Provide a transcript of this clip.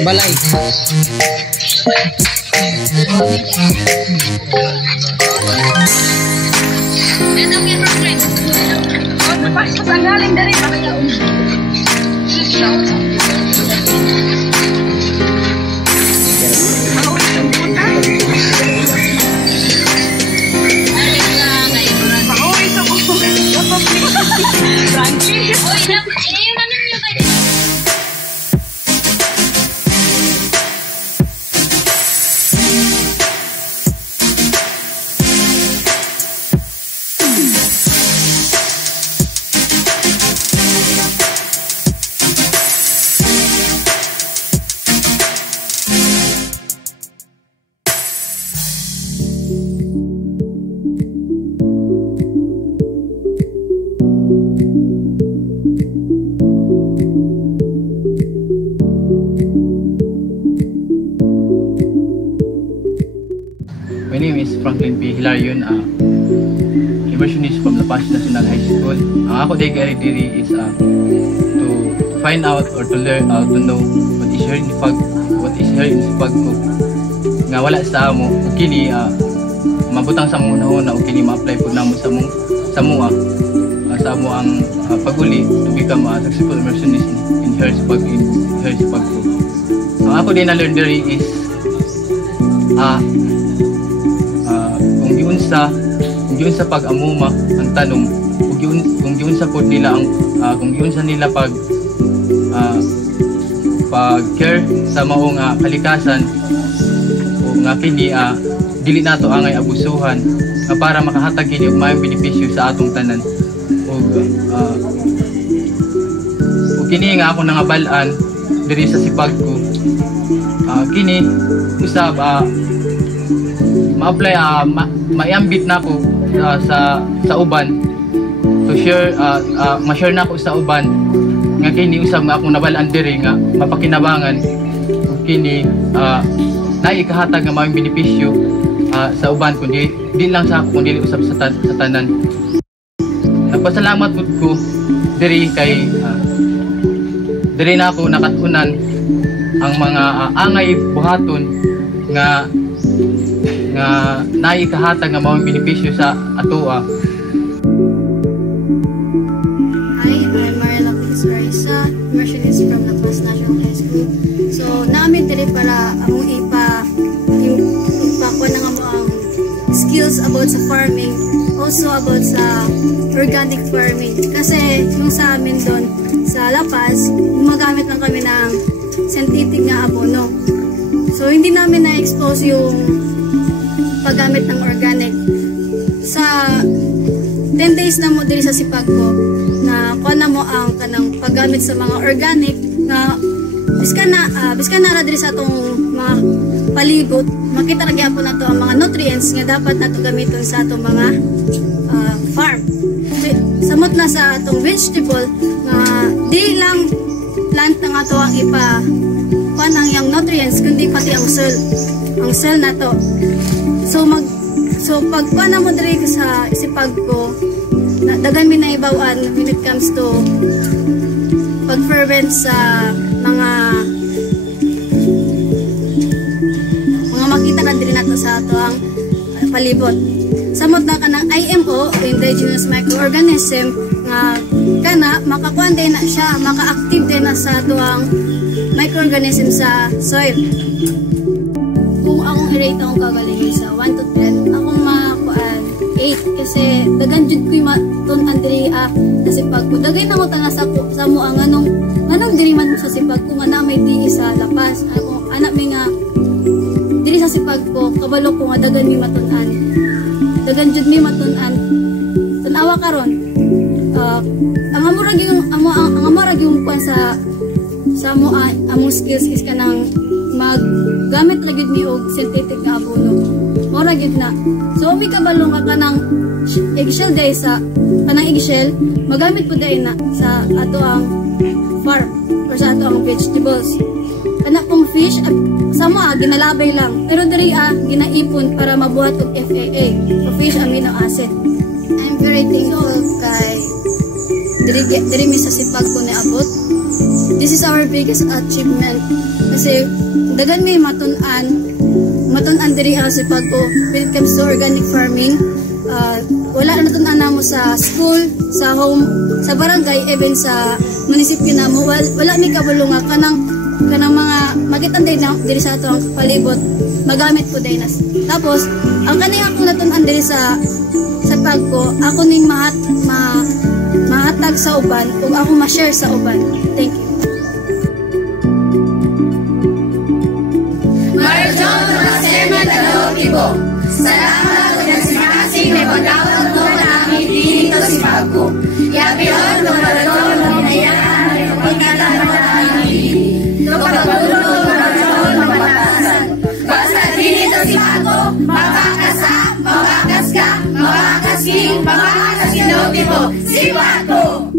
Balay. Ang galing dari My name is Franklin P. Hilarion, immersionist from La Paz National High School. Ang ako diri is to find out or to learn to know what is here in Sipag ko nga wala sa amo ug kini mabutang sa muna ug kini ma-apply pud namo sa mo ang paguli to become a successful immersionist in here Sipag ko. Ang ako din na learn diri is kung yun sa pag-amuma ang tanong kung yun sa pod nila ang kung yun sa nila pag care sa maong kalikasan o nga kini dili nato angay abusuhan nga para makahatag kini og maayong benepisyo sa atong tanan o kini nga ako nangabalan diri sa Sipag ko kini usab ma-apply ma-ambit na ko sa uban to share ma-share na ko sa uban nga kini usab nga akong nabalaan diri nga mapakinabangan ug kini naikahatag nga maayong benepisyo sa uban kundi di lang sa ako kundi usab sa tanan. Nagpasalamat pud ko diri kay diri na ako nakatunan ang mga angay buhaton nga naikahatag nga maong benepisyo sa atoa. Hi, I'm Marla Raisa, immersionist from La Paz National High School. So, namin diri para among ipakuha na nga mo ang skills about sa farming, also about sa organic farming. Kasi yung sa amin doon sa La Paz, gumagamit lang kami ng synthetic nga abono. So, hindi namin na-expose yung paggamit ng organic. Sa 10 days na mo diri sa Sipag ko, na kuha na mo ang kanang paggamit sa mga organic na biskan na diri sa atong mga palibot, makita ra gyapon nato ang mga nutrients nga dapat nato gamiton sa atong mga farm. Samot na sa atong vegetable nga di lang plant nga to ang kuha ng yang nutrients kundi pati ang soil na to. So pag kuha na mo diri sa Sipag ko, dagan mi naibawan when it comes to pag-fervent sa mga makita ka din nato sa ato ang palibot. Samot na ka ng IMO, indigenous microorganism, nga kana makakuan din na siya, maka-active din na sa ato ang microorganism sa soil. Kung akong i-rate akong kagalingan sa 1 to 10, akong makakuan 8 kasi dagan jud ko'y matun-an diri sa sipag ko. Dagay na mo tanga sa mo ang anong diri man sa sipag ko nga na may di sa lapas. Ako anak mi nga diri sa sipag ko kabalo ko nga dagan mi matun-an. Dagan jud mi matun-an. Tanawa karon. Ang amurag yung kuan sa among skills is kanang maggamit ra gyud mi og synthetic nga abono. Mora gyud na. So mi kabalo ka kanang eggshell day sa kanang eggshell magamit po day na sa ato ang farm or sa ato ang vegetables. Kana pong fish samo ginalabay lang pero diri ginaipon para mabuhat og FAA o fish amino acid. I'm very thankful kay diri mi sa sipag ko ni abot. This is our biggest achievement kasi dagan mi matun-an diri sa sipag ko when it comes to organic farming. Wala na natun-an namo sa school, sa home, sa barangay, even sa munisipyo namo. Wala mi kabalo nga kanang mga magitan din diri sa ato ang palibot magamit po din nas. Tapos ang kani akong natun-an diri sa pag ko ako ning mahatag sa uban ug ako ma-share sa uban. Thank you. Marijon Rasema Dalokibo. Salamat sa sinasing na pagkawag mo na aming dito si Pagko. Yabiyon ng Marijon ng Ayaan ay pagkatala na aming Kapagulong Marijon ng Matasan. Basta dito si Pagko, makakasa, makakaska, makakasking, makakasinoti mo si Pagko.